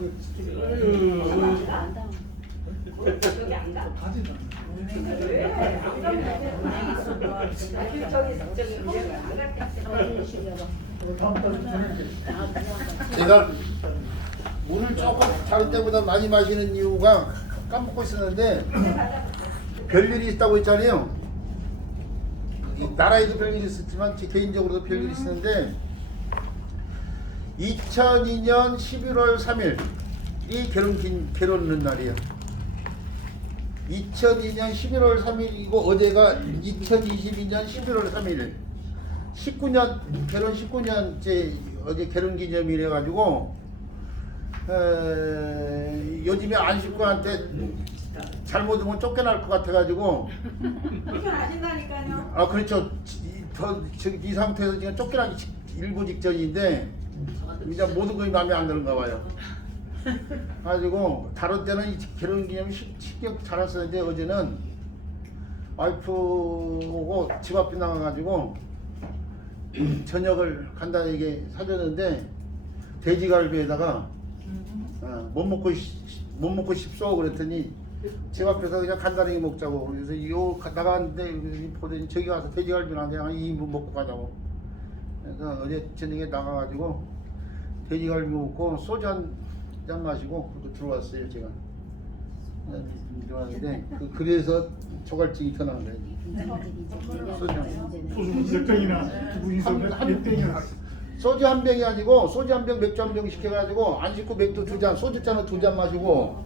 여기 안 가? 가지도 왜? 안 가면 저기 다음 달에 보낼게. 제가 물을 조금 다른 때보다 많이 마시는 이유가 까먹고 있었는데 별일이 있다고 했잖아요. 이 나라에도 별일이 있었지만 제 개인적으로도 별일이 있었는데 2002년 11월 3일이 결혼하는 날이에요. 2002년 11월 3일이고 어제가 2022년 11월 3일 19년 결혼 19년째 어제 결혼 기념일에 가지고 요즘에 안식구한테 잘못하면 쫓겨날 것 같아 가지고 그렇게 아신다니까요. 아 그렇죠. 이 상태에서 지금 쫓겨나기 일부 직전인데 이제 모든 것이 마음에 안 드는가 봐요. 가지고 다른 때는 결혼 기념일 신경 잘 왔었는데 어제는 와이프하고 집 앞에 나가가지고 저녁을 간단하게 사줬는데 돼지갈비에다가 못 먹고 싶소 그랬더니 집 앞에서 그냥 간단하게 먹자고 그래서 요 나가는데 보더니 저기 가서 돼지갈비나 그냥 2인분 먹고 가자고 그래서 어제 저녁에 나가가지고 돼지갈비 먹고 소주 한 잔 마시고 또 들어왔어요 제가. 들어왔는데 그래서 조갈증이 더 나는 거예요. 소주 몇 병이나 두 분이서 몇 병이나. 소주 한 병이 아니고 소주 한 병, 맥주 한 병 시켜가지고 안 씻고 맥주 두 잔, 소주 잔은 두 잔 마시고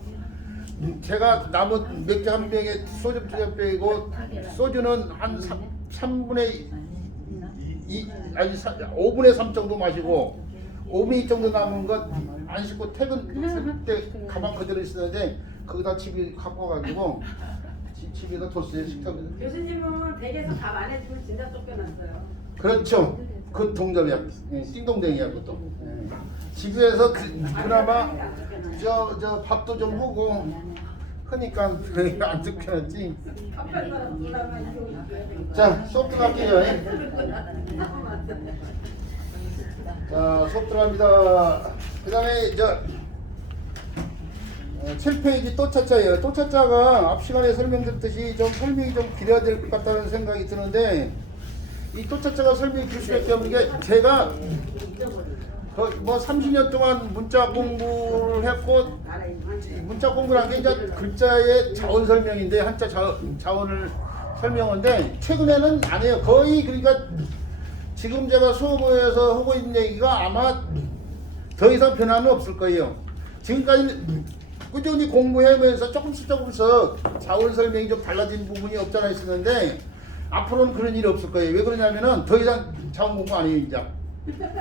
제가 남은 맥주 한 병에 소주 두 잔 빼고 소주는 한 3분의 2 아니 5분의 3 정도 마시고 5분의 2 정도 남은 것 안 씻고 퇴근 때 가방 그대로 있었는데 거기다 집에 갖고 와가지고 집에다 뒀어요 식탁에. 교수님은 댁에서 밥 안 해주면 진짜 쫓겨났어요. 그렇죠. 그 동접이야. 띵동댕이야 그것도. 집에서 그나마 저 밥도 좀 먹고 하니까 안 쫓겨났지. 자 수업 들어갈게요. 자 수업 들어갑니다. 그 다음에 저 7페이지 또 차자예요. 또 차자가 앞 시간에 설명드렸듯이 좀 설명이 좀 길어야 될 것 같다는 생각이 드는데 이 또 차자가 설명이 길 수밖에 없는 게 제가 뭐 30년 동안 문자 공부를 했고 문자 공부를 한 게 이제 글자의 자원 설명인데 한자 자원을 설명인데 최근에는 안 해요. 거의 그러니까 지금 제가 수업에서 하고 있는 얘기가 아마 더 이상 변화는 없을 거예요. 지금까지는 꾸준히 공부하면서 조금씩 자원 설명이 좀 달라진 부분이 없잖아 있었는데 앞으로는 그런 일이 없을 거예요. 왜 그러냐면은 더 이상 자원 공부 안 해요 이제.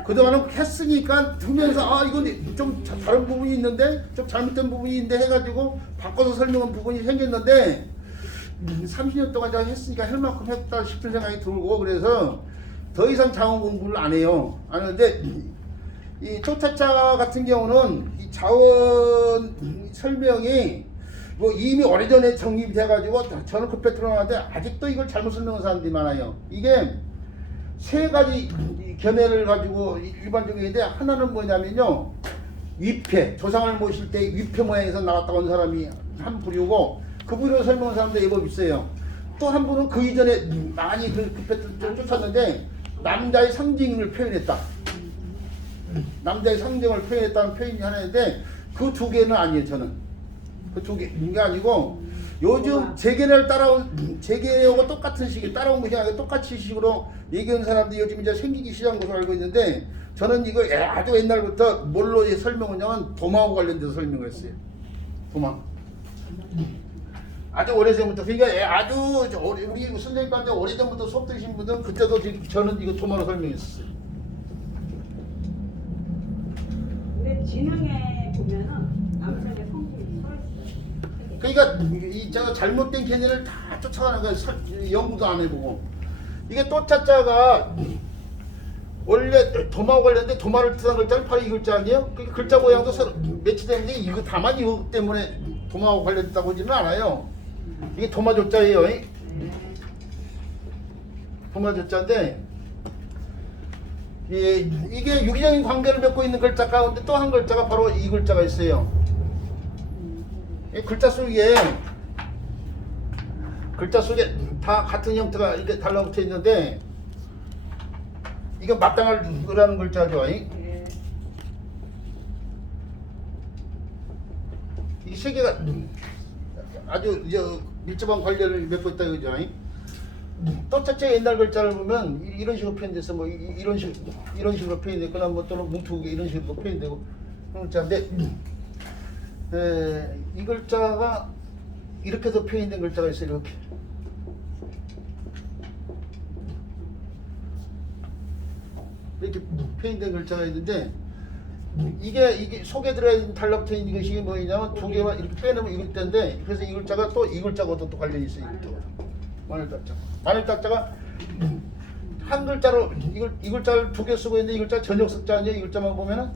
그동안은 했으니까 들으면서 아 이건 좀 다른 부분이 있는데 좀 잘못된 부분이 있는데 해가지고 바꿔서 설명한 부분이 생겼는데 30년 동안 제가 했으니까 할 만큼 했다 싶은 생각이 들고 그래서 더 이상 자원 공부를 안 해요. 안 하는데 이 초차차 같은 경우는 이 자원 설명이 뭐 이미 오래전에 정립이 돼가지고 저는 급해 들어가는데 아직도 이걸 잘못 설명한 사람들이 많아요. 이게 세 가지 견해를 가지고 일반적인데 하나는 뭐냐면요 위패 조상을 모실 때 위패 모양에서 나왔다고 하는 사람이 한 부류고 그 부류로 설명한 사람도 예법 있어요. 또 한 분은 그 이전에 많이 그 급해 쫓았는데 남자의 상징을 표현했다. 남자의 상징을 표현했다는 표현이 하나인데 그 두 개는 아니에요. 저는 그 두 개인 게 아니고 요즘 제계를 따라온 제계하고 똑같은 식이 따라온 것이 아니라 똑같이 식으로 얘기하는 사람들이 요즘 이제 생기기 시작한 것으로 알고 있는데 저는 이거 아주 옛날부터 뭘로 설명하냐면 도마하고 관련돼서 설명을 했어요. 도마. 아주 오래전부터 그러니까 아주 우리 선생님한테 오래전부터 수업 들으신 분들은 그때도 저는 이거 도마로 설명했었어요. 근데 진흥에 보면은 남성의 성품이 서 있어요. 그러니까 이 제가 잘못된 개념을 다 쫓아가는 거예요. 연구도 안 해보고 이게 또 차자가 원래 도마 관련된 도마를 뜻하는 글자는 바로 이 글자 아니에요? 그 글자 모양도 매치되는데 이거 다만 이거 때문에 도마하고 관련됐다고 하지는 않아요. 이게 도마조자예요. 도마조자인데 예, 이게 유기적인 관계를 맺고 있는 글자 가운데 또 한 글자가 바로 이 글자가 있어요. 이 글자 속에 다 같은 형태가 이렇게 달라붙어 있는데 이거 마땅할 거라는 글자죠. 예. 이 세 개가 아주 밀접한 관계를 맺고 있다 그죠? 또 첫째 옛날 글자를 보면 이런 식으로 표현돼서 뭐 이런 식으로 표현되거나 뭐 또는 뭉툭하게 이런 식으로 표현되고 그런 글자인데 이 글자가 이렇게도 표현된 글자가 있어요. 이렇게 표현된 글자가 있는데 이게 속에 들어있는 달라붙어 있는 것이 뭐냐면 두 개만 이렇게 빼내면 이 글자인데 그래서 이 글자가 또 이 글자하고도 또 관련이 있어요. 마늘자자. 마늘자자가 한 글자로 이 글자를 두 개 쓰고 있는데 이 글자 전역석자 아니에요? 이 글자만 보면은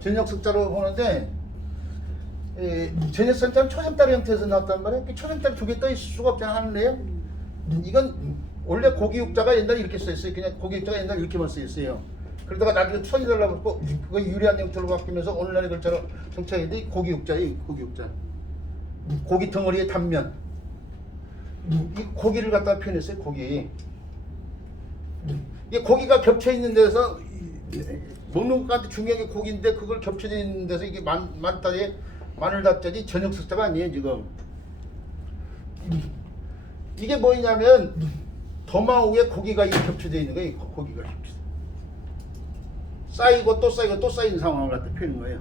전역석자로 보는데 전역석자는 초생딸 형태에서 나왔단 말이에요. 초생딸 두 개 떠 있을 수가 없잖아 하는데요. 이건 원래 고기육자가 옛날에 이렇게 써있어요. 그냥 고기육자가 옛날에 이렇게만 써있어요. 그러다가 나중에 천이 달라붙고 그거 유리한 형태로 바뀌면서 오늘날의 글자로 정착했는데 고기육자예요. 고기육자. 고기 덩어리의 단면. 이 고기를 갖다 표현했어요. 고기. 이 고기가 겹쳐 있는 데서 먹는 것한테 중요한 게 고기인데 그걸 겹쳐 있는 데서 이게 만다에 마늘다자지 전역석자가 아니에요 지금. 이게 뭐냐면 도마 위에 고기가 이렇게 겹쳐져 있는 거예요. 고기가 겹쳐. 쌓이고 또 쌓이고 또 쌓이는 상황을 갖다 펴는 거예요.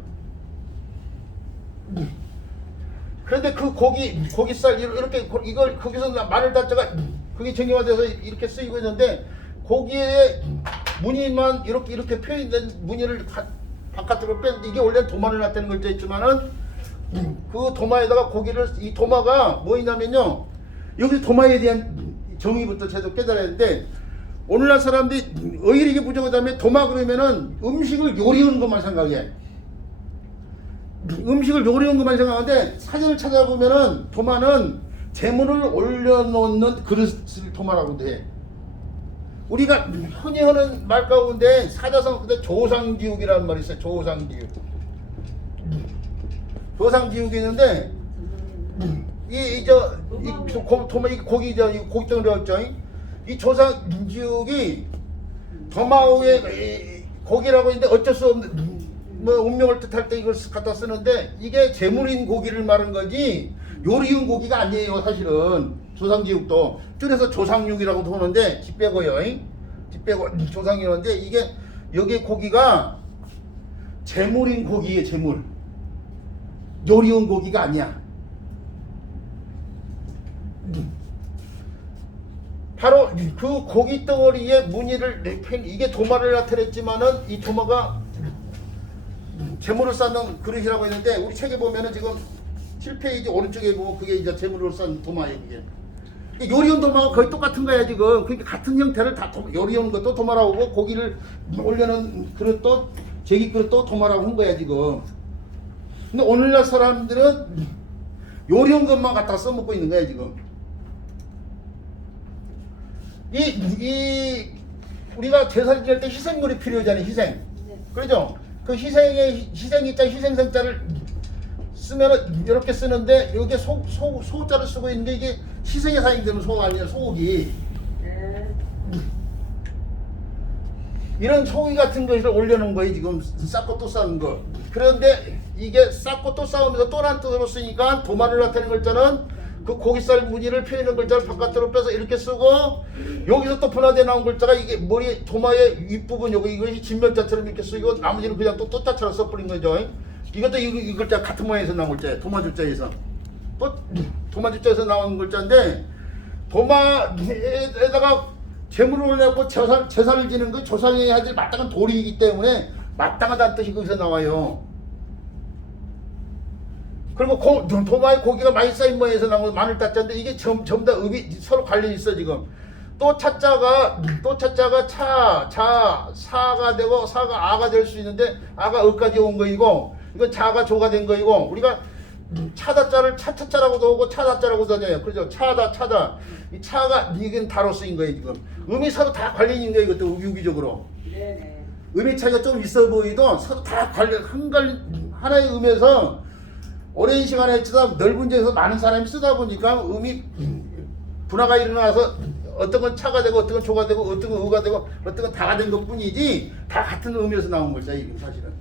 그런데 그 고기살 이렇게 이걸 거기서 마늘 다자가 그게 정형화돼서 이렇게 쓰이고 있는데 고기에 무늬만 이렇게 표현된 무늬를 바깥으로 뺀 이게 원래 도마를 놨다는 글자 있지만은 그 도마에다가 고기를 이 도마가 뭐냐면요 여기 도마에 대한 정의부터 제대로 깨달아야 되는데 오늘날 사람들이 의리게 부정하다면 도마 그러면은 음식을 요리하는 것만 생각해. 음식을 요리하는 것만 생각하는데 사전을 찾아보면은 도마는 재물을 올려놓는 그릇을 도마라고 해. 우리가 흔히 하는 말 가운데 사자성 근데 조상지옥이라는 말이 있어요. 조상지옥. 조상지옥이 있는데 도마 이 고기죠. 이 고기덩어리였죠. 이 조상지옥이 도마 위에 고기라고 있는데 어쩔 수 없는 뭐 운명을 뜻할 때 이걸 갖다 쓰는데 이게 재물인 고기를 말한 거지 요리용 고기가 아니에요. 사실은 조상지옥도 줄여서 조상육이라고도 하는데 집 빼고요. 집 빼고 조상이었는데 이게 여기 고기가 재물인 고기예요. 재물. 요리용 고기가 아니야. 바로 그 고기 덩어리에 무늬를 이게 도마를 나타냈지만은 이 도마가 재물을 쌓는 그릇이라고 했는데 우리 책에 보면은 지금 7페이지 오른쪽에 보면 그게 이제 재물을 쌓는 도마예요. 이게 요리용 도마가 거의 똑같은 거야 지금. 그러니까 같은 형태를 다 요리용 것도 도마라고 하고 고기를 올려놓은 그릇도 제기 그릇도 도마라고 한 거야 지금. 근데 오늘날 사람들은 요리용 것만 갖다 써먹고 있는 거야 지금. 우리가 제사를 지낼 때 희생물이 필요하잖아요. 희생. 그렇죠? 그 희생이자 희생성자를 쓰면은 이렇게 쓰는데 여기에 소자를 쓰고 있는데 이게 희생에 사용되는 소 아니에요. 소고기. 이런 소고기 같은 것을 올려놓은 거예요. 지금 쌓고 또 쌓는 거. 그런데 이게 쌓고 또 쌓으면서 또란 뜻으로 쓰니까 도마를 나타내는 글자는 그 고기살 무늬를 표현하는 글자를 바깥으로 빼서 이렇게 쓰고 여기서 또 분화되어 나온 글자가 이게 머리 도마의 윗부분 이것이 진면자처럼 이렇게 쓰이고 나머지는 그냥 또 또자처럼 써버린 거죠. 이것도 이 글자 같은 모양에서 나온 글자예요. 도마주자에서 또 도마주자에서 나온 글자인데 도마에다가 재물을 올려놓고 제사를 지는 거 조상해야 될 마땅한 도리이기 때문에 마땅하다는 뜻이 거기서 나와요. 그리고 도마에 고기가 많이 쌓인 모양에서 나온 건 마늘 따자인데 이게 전부 다 음이 서로 관련이 있어 지금. 또 차자가 사가 되고 사가 아가 될 수 있는데 아가 을까지 온 거이고 이건 자가 조가 된 거이고 우리가 차다자를 차차자라고도 하고 차다자라고도 하잖아요. 그렇죠? 차다. 이 차가 이건 다로 쓰인 거예요 지금. 음이 서로 다 관련인 거예요 이것도 유기적으로. 네네. 음의 차이가 좀 있어 보이도 서로 다 관련 하나의 음에서 오랜 시간에 쓰다 넓은 지에서 많은 사람이 쓰다 보니까 음이 분화가 일어나서 어떤 건 차가 되고 어떤 건 조가 되고 어떤 건 의가 되고 어떤 건 다가 된 것뿐이지 다 같은 음에서 나온 거죠 이게 사실은.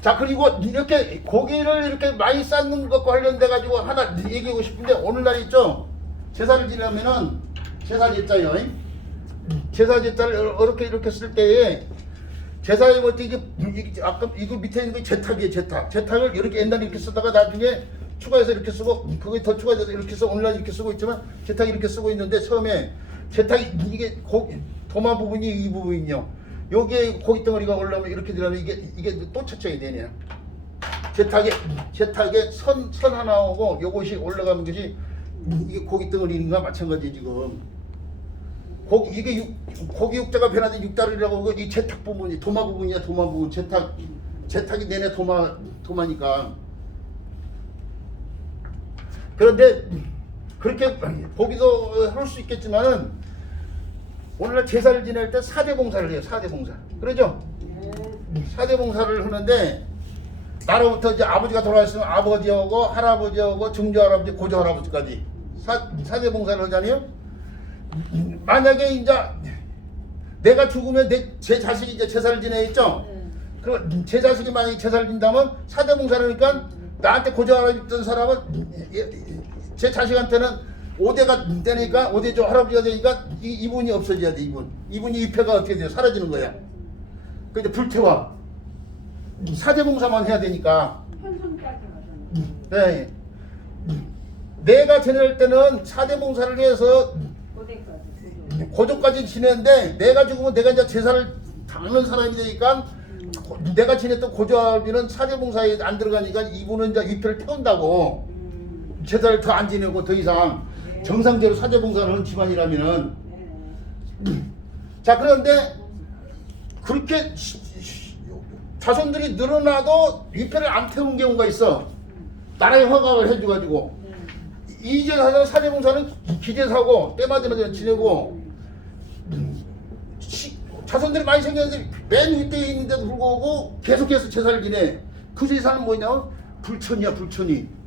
자 그리고 이렇게 고기를 이렇게 많이 쌓는 것과 관련돼 가지고 하나 얘기하고 싶은데 오늘날 있죠 제사를 지내면은 제사 제자요. 제사 제자를 이렇게 쓸 때에 제사에 뭐 이게 아까 이거 밑에 있는 게 제탁이에요 제탁을 이렇게 옛날에 이렇게 쓰다가 나중에 추가해서 이렇게 쓰고 그게 더 추가돼서 이렇게 써 오늘날 이렇게 쓰고 있지만 제탁이 이렇게 쓰고 있는데 처음에 제탁이 이게 도마 부분이 이 부분이요. 여기에 고기 덩어리가 올라오면 이렇게 들어가면 이게 또 쳐쳐야 되네요. 제탁에 선 하나 오고 요것이 올라가는 것이 이게 고기 덩어리인가 마찬가지 지금. 고기 육자가 변화된 육다리라고 하고 이 제탁 부분이 도마 부분이야 도마 부분 제탁이 내내 도마니까. 그런데 그렇게 보기도 할 수 있겠지만은 오늘날 제사를 지낼 때 사대봉사를 해요. 사대봉사. 그러죠? 사대봉사를 하는데 나로부터 이제 아버지가 돌아가셨으면 아버지하고 할아버지하고 증조할아버지 고조할아버지까지 사대봉사를 하잖아요. 만약에 이제 내가 죽으면 제 자식이 이제 제사를 지내겠죠? 그럼 제 자식이 만약에 제사를 지낸다면 사대봉사를 하니까 나한테 고조할아버지 있던 사람은 제 자식한테는 5대가 되니까 5대 할아버지가 되니까 이분이 없어져야 돼. 이분이 입회가 어떻게 돼요? 사라지는 거야. 근데 불태와 사대봉사만 해야 되니까. 현성까지 가잖아요. 네. 내가 지낼 때는 사대봉사를 해서 고대까지. 고조까지 지내는데 내가 죽으면 내가 이제 제사를 당하는 사람이 되니까 내가 지냈던 고조할비는 사대봉사에 안 들어가니까 이분은 이제 입회를 태운다고. 제사를 더 안 지내고 더 이상 정상적으로 사대봉사를 하는 집안이라면은. 자 그런데 그렇게 자손들이 늘어나도 입회를 안 태운 경우가 있어. 나라에 허가를 해줘가지고. 이 제사는 사대봉사는 기제사고 때마다 지내고 자손들이 많이 생겼는데 맨 윗대에 있는데도 불구하고 계속해서 제사를 지내. 그 제사는 뭐냐면 불천이야 불천이.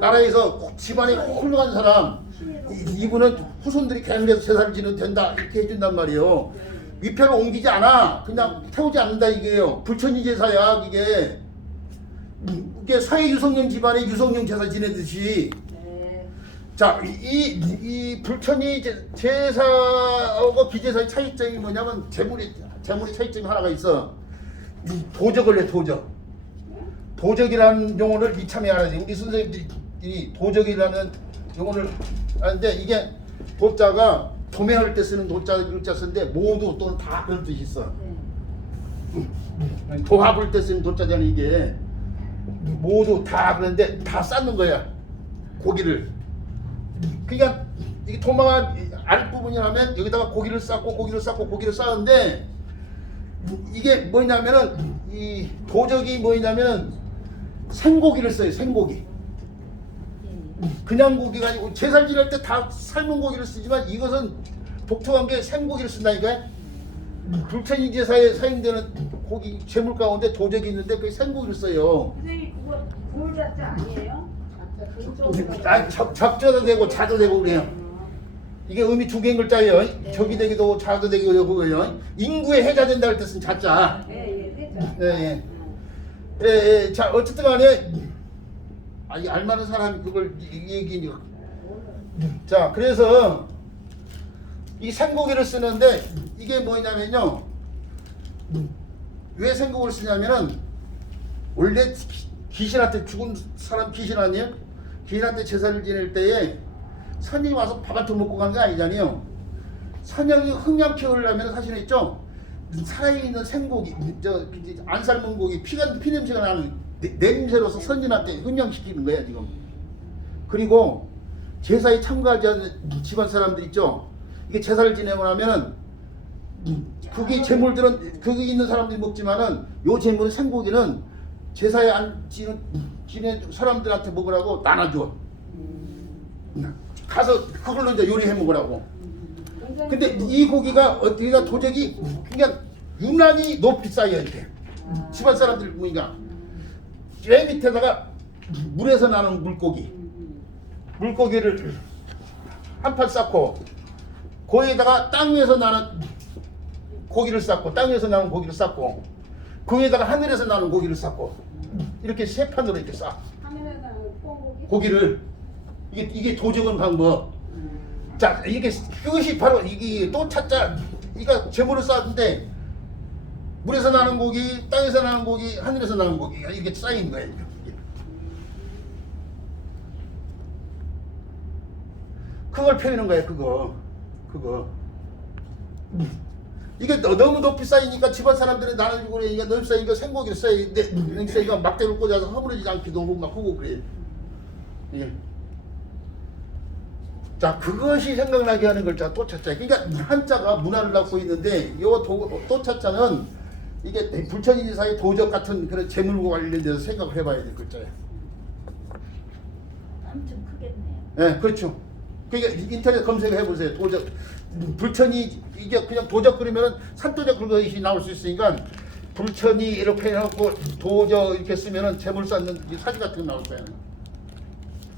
나라에서 집안에 훌륭한 사람 이분은 후손들이 계속해서 제사를 지내도 된다 이렇게 해준단 말이에요. 위패를 옮기지 않아. 그냥 태우지 않는다 이게요. 불천이 제사야 이게. 이게 사회 유성령 집안에 유성령 제사 지내듯이. 자, 이 불천이 제사하고 기제사의 차이점이 뭐냐면 재물의 차이점이 하나가 있어. 도적을 해 도적. 도적이라는 용어를 이참에 알아야 돼. 우리 선생님들이 도적이라는 용어를 하는데 이게 도자가 도매할 때 쓰는 도자 쓰는데 모두 또는 다 그런 뜻이 있어. 도합을 때 쓰는 도자잖아 이게. 모두 다 그런데 다 쌓는 거야 고기를. 그러니까 이게 도마가 아랫부분이라면 여기다가 고기를 쌓는데 이게 뭐냐면은 이 도적이 뭐냐면은 생고기를 써요. 생고기. 그냥 고기가 아니고 제사를 지낼 때 다 삶은 고기를 쓰지만 이것은 독특한 게 생고기를 쓴다니까. 불천이 제사에 사용되는 고기 제물 가운데 도적이 있는데 그게 생고기를 써요. 선생님 그거 돌자자 아니에요? 적자도 되고 자도 되고 그래요. 이게 의미 두 개인 글자예요. 적이 되기도 하고 자도 되기도 하고 그거예요. 인구에 해자된다 할 뜻은 자자. 해자. 예. 자 어쨌든 간에 이 알만한 사람이 그걸 얘기해. 자 그래서 이 생고기를 쓰는데 이게 뭐냐면요. 왜 생고기를 쓰냐면은 원래 귀신한테 죽은 사람 귀신 아니에요? 귀신한테 제사를 지낼 때에 선이 와서 밥 한 톨 먹고 간 게 아니잖아요. 선영이 흥량 키우려면 사실 있죠. 살아있는 생고기, 안 삶은 고기, 피 냄새가 나는 냄새로서 선진한테 흥량시키는 거야 지금. 그리고 제사에 참가하지 않는 집안 사람들 있죠. 이게 제사를 지내고 나면은 그게 재물들은 거기 있는 사람들이 먹지만은 요 재물은 생고기는 제사에 안 지내 사람들한테 먹으라고 나눠줘. 가서 그걸로 이제 요리해 먹으라고. 근데 이 고기가 어디가 도적이 그냥 유난히 높이 쌓여 있대. 집안 사람들 보니까 제일 밑에다가 물에서 나는 물고기를 한 판 쌓고 거기에다가 땅 위에서 나는 고기를 쌓고 땅 위에서 나는 고기를 쌓고 거기에다가 하늘에서 나는 고기를 쌓고 이렇게 세 판으로 이렇게 쌓아. 하늘에서 꽁고기? 고기를 이게 도적은 방법. 자, 이게 그것이 바로 이게 또 찾자. 이가 재물을 쌓았는데 물에서 나는 고기, 땅에서 나는 고기, 하늘에서 나는 고기가 이게 쌓인 거예요. 그걸 표현한 거예요. 그거. 이게 너무 높이 쌓이니까 집안 사람들이 나눠주고 그러니까 높이 쌓이니까 생고기를 써야 돼. 여기서 이거 막대를 꽂아서 허물어지지 않기도 하고 막 하고 그래. 예. 자, 그것이 생각나게 하는 글자가 또차자. 그러니까 한자가 문화를 갖고 있는데 요 또차자는 이게 불천이지사의 도적 같은 그런 재물과 관련돼서 생각을 해봐야 될 글자예요. 엄청 크겠네요. 네, 그렇죠. 그러니까 인터넷 검색해 보세요. 도적 불천이 이게 그냥 도적 그러면은 산도적 그것이 나올 수 있으니까 불천이 이렇게 해놓고 도적 이렇게 쓰면은 재물 쌓는 사진 같은 거 나올 거예요.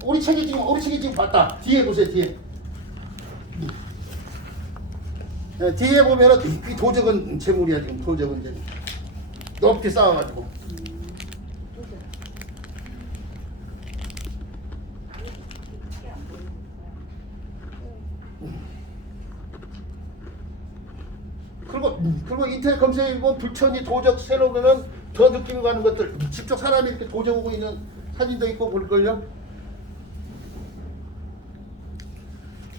우리 책이 지금 봤다. 뒤에 보세요. 뒤에. 네, 뒤에 보면은 이 도적은 재물이야 지금. 도적은 이제 높게 쌓아가지고. 그리고 인터넷 검색해 보면 불천이 도적 세로면은 더 느낌이 가는 것들 직접 사람이 이렇게 도적하고 있는 사진도 있고 볼걸요.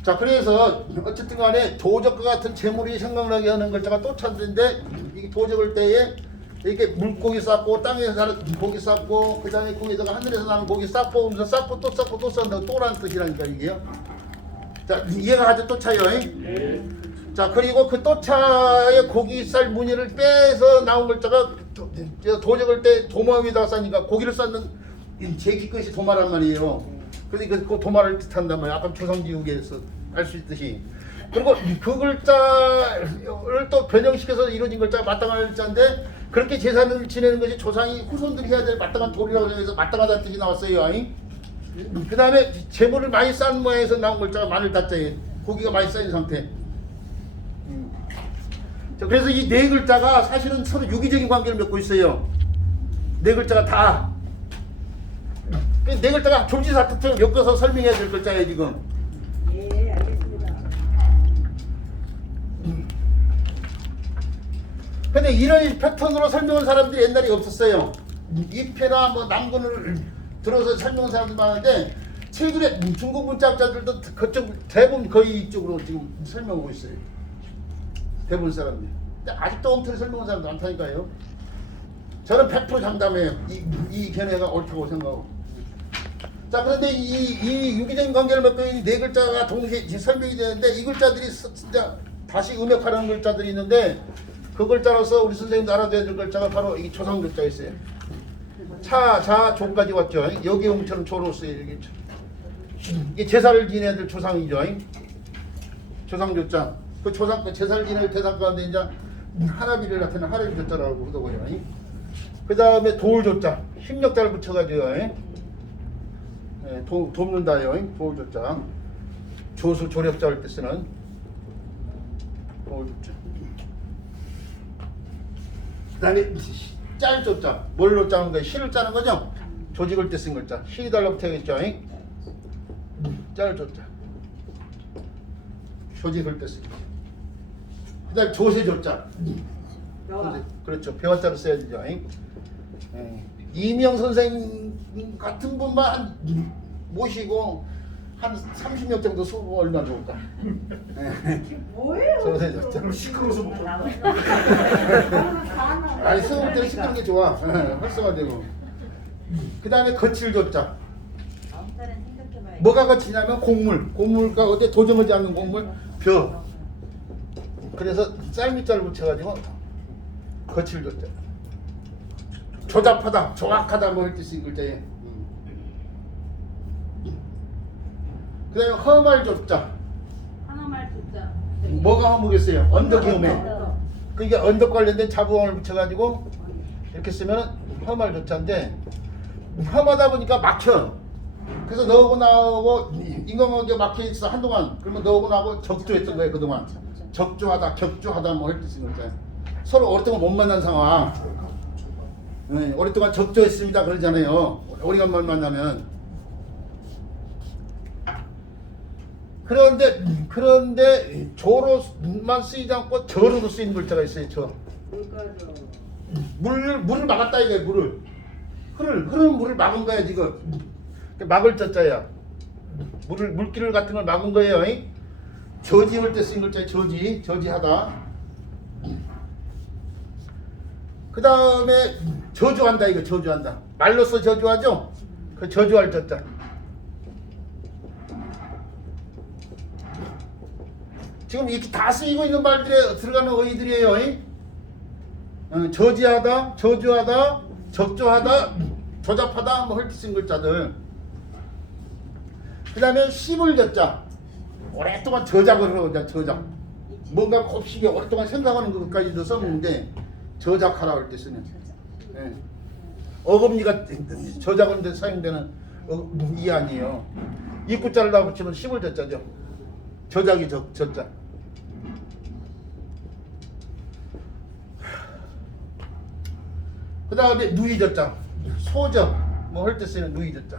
자, 그래서 어쨌든 간에 도적과 같은 재물이 생각나게 하는 글자가 또 찾는데 이 도적을 때에 이렇게 물고기 쌓고 땅에서 사는 고기 쌓고 그 다음에 거기다가 하늘에서 나는 고기 쌓고 하면서 쌓고 또 쌓고 또 쌓는다고 또라는 뜻이라니까 이게요. 자, 이해가 가죠? 또 차요. 네. 자, 그리고 그 또차의 고기 쌀 무늬를 빼서 나온 글자가 도적을 때 도마 위에다 쌓으니까 고기를 쌓는 제기 끝이 도마란 말이에요. 그러니까 그 도마를 뜻한단 말이에요. 아까 조상지우개에서 알 수 있듯이. 그리고 그 글자를 또 변형시켜서 이루어진 글자가 마땅한 글자인데 그렇게 제사를 지내는 것이 조상이 후손들이 해야 될 마땅한 도리라고 해서 마땅하다는 뜻이 나왔어요. 그 다음에 재물을 많이 쌓은 모양에서 나온 글자가 마늘 다자예요. 고기가 많이 쌓인 상태. 자, 그래서 이 네 글자가 사실은 서로 유기적인 관계를 맺고 있어요. 네 글자가 다. 네 글자가 조지사투처럼 엮어서 설명해야 될 글자예요 지금. 예, 알겠습니다. 근데 이런 패턴으로 설명한 사람들이 옛날에 없었어요. 입회나 뭐 남군을 들어서 설명한 사람들 많은데 최근에 중국 문자학자들도 그쪽 대부분 거의 이쪽으로 지금 설명하고 있어요. 대부분 사람들. 근데 아직도 엉터리 설명한 사람도 많다니까요. 저는 100% 장담해요. 이 견해가 옳다고 생각하고. 자, 그런데 이 유기적인 관계를 맺고 있는 네 글자가 동시에 설명이 되는데 이 글자들이 진짜 다시 음역하는 글자들이 있는데 그 글자로서 우리 선생님도 알아둬야 될 글자가 바로 이 조상 글자 있어요. 차, 자, 조까지 왔죠. 여기 용처럼 조로 쓰여. 이게 제사를 지내야 될 조상이죠. 조상 조자. 그 조상, 제사를 지낼 대상 가운데 이제 하나비를 나타내는 하나비 조자라고 그러더군요. 그 다음에 도울 조자. 힘력자를 붙여가지고. 돕는다요. 도울 조자. 조수 조력자 할 때 쓰는 도울 조자. 그 다음에 짤 조자. 뭘로 짜는 거예요? 실을 짜는 거죠? 조직을 때 쓴 글자. 실이 달라붙어야겠죠. 짤 조자. 조직을 때 쓰죠. 그 다음에 조세 조자. 그렇죠. 배화자를 써야 되죠. 이명 선생님 같은 분만 모시고 한 30명 정도 수업 얼마나 좋을까? 뭐예요? 조세 조자. 시끄러워서 못 들어. 아니 수업 때 시끄러운 게 좋아. 활성화되고. 그 다음에 거칠 조자. 다른 생각해봐야. 뭐가 거치냐면 곡물과 어디 도정하지 않는 곡물 벼. 그래서 쌀밑자를 붙여가지고 거칠 조자. 조잡하다, 정확하다 뭐 할 때 쓰인 글자예요. 그다음에 험할 조자. 하나말 듣자. 뭐가 허무겠어요? 언덕이 험해. 언덕. 그러니까 언덕 관련된 자부음을 붙여가지고 이렇게 쓰면은 험할 조자인데 험하다 보니까 막혀. 그래서 너하고 나하고 인간관계가 막혀 있어 한동안. 그러면 너하고 나하고 적조했던 거예요 그동안. 적조하다, 격조하다 뭐 할 때 쓰는 거잖아요. 서로 오랫동안 못 만난 상황. 네, 오랫동안 적조했습니다 그러잖아요. 오래간만 만나면. 그런데 조로만 쓰이지 않고 저로도 쓰이는 글자가 있어요. 저. 물가죠. 물을 막았다 이거예요. 흐르는 물을 막은 거야 지금. 막을 자자야. 물길 같은 걸 막은 거예요. 저지할 때 쓰인 글자예요. 저지하다. 그 다음에 저주한다 이거 저주한다. 말로써 저주하죠. 그 저주할 자자. 지금 이렇게 다 쓰이고 있는 말들에 들어가는 어휘들이에요. 저지하다, 저주하다, 적조하다, 조잡하다 뭐 헐티 쓴 글자들. 그 다음에 씹을 젖자. 오랫동안 저작을 하고 저작. 뭔가 곱씹이 오랫동안 생각하는 것까지도 썼는데 저작하라 할 때 쓰는. 예. 어금니가 저작하는 데 사용되는 이 아니에요. 입구자를 다 붙이면 씹을 젖자죠. 저작이 젖자. 그 다음에 누이젖자. 소적 뭐 할 때 쓰는 누이젖자.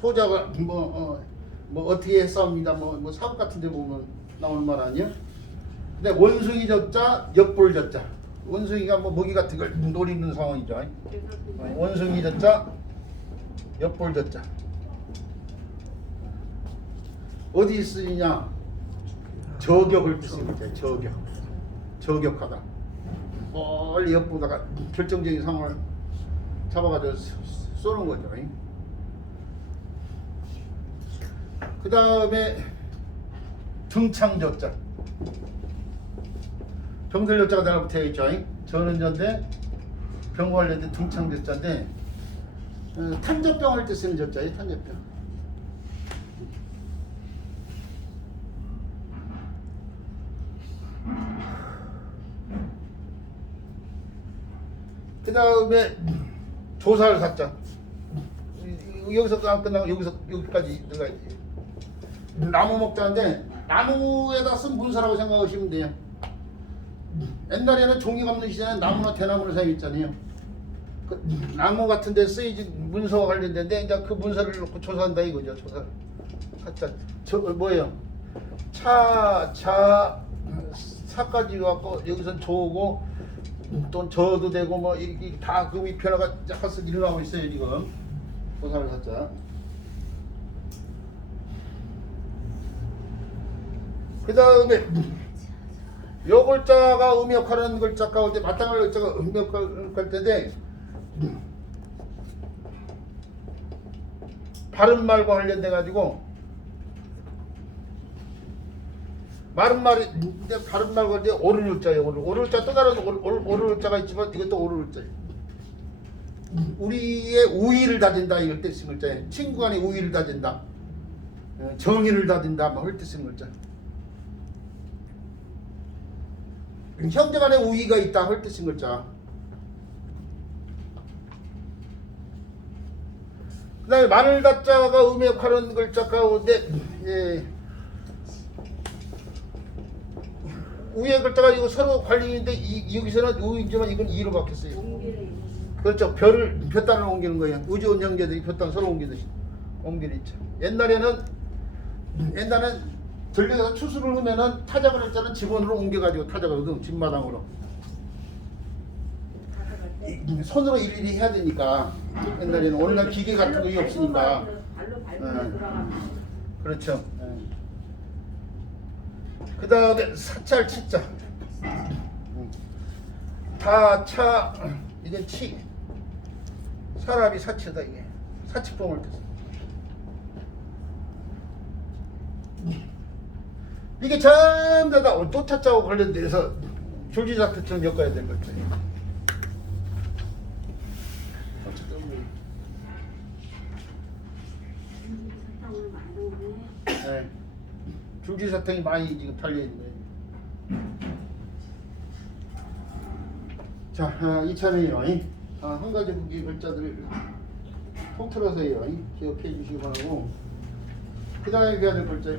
소자가 뭐 어떻게 싸웁니다. 뭐 사업 같은 데 보면 나오는 말 아니에요? 근데 원숭이 젖자, 엿볼 젖자. 원숭이가 뭐 먹이 같은 걸 노리는 상황이죠. 원숭이 젖자, 엿볼 젖자. 어디 쓰이냐? 저격을 뜻입니다. 저격하다. 멀리 엿보다가 결정적인 상황을 잡아가지고 쏘는 거죠. 그 다음에 등창저자. 병들저자가 달라붙어 있죠. 저는 전데 병 관련된 등창저자인데 탄저병 할 때 쓰는 저자예요. 탄저병. 그 다음에 조사를 샀자. 여기서 안 끝나고 여기까지 들어가야지. 나무 먹자인데 나무에다 쓴 문서라고 생각하시면 돼요. 옛날에는 종이가 없는 시대에 나무나 대나무를 사용했잖아요. 그 나무 같은 데 쓰이지 문서와 관련된데 이제 그 문서를 놓고 조사한다 이거죠. 조사. 저 뭐예요? 사까지 갖고 여기선 조고 또 저도 되고 뭐 이렇게 다 그 변화가 약간씩 일어나고 있어요 지금. 조사를 샀자. 그 다음에 요 글자가 음역하는 글자 가운데 마땅할 글자가 음역할 때인데 바른말과 관련돼 가지고 마른말인데 바른말과 관련돼 옳은 글자예요. 옳은 글자 또 다른 옳은 글자가 있지만 이것도 옳은 글자예요. 우리의 우위를 다진다 이럴 때 쓴 글자예요. 친구 간의 우위를 다진다, 정의를 다진다 뭐 할 때 쓴 글자. 형제간의 우위가 있다 할 때 쓴 글자. 그 다음에 마늘다자가 음역하는 글자 가운데 우위의 글자가 이거 서로 관련인데 여기서는 우위지만 이건 이로 바뀌었어요. 그렇죠. 볕단을 옮기는 거예요. 우주원 형제들이 볕단 서로 옮기듯이 옮기는 있죠. 옛날에는 들려서 추수를 하면은 타작을 했잖아요. 집원으로 옮겨가지고 타작을 집마당으로 손으로 일일이 해야 되니까. 옛날에는 오늘날 기계 같은 거 없으니까. 발로 밟으면 돌아가면. 그렇죠. 그 다음에 사찰 치자. 다차 이건 치. 사람이 사치다 이게. 사치범을 뜻. 이게 전부 다 쫓아짜고 관련돼서 줄지작처럼 엮어야 될 글자예요. 사탕을 많이 오네. 네. 줄지사탕이 많이 지금 달려있네. 자, 이참에요. 한 가지 보기 글자들을 통틀어서 기억해 주시기 바라고, 그 다음에 배워야 될 글자요.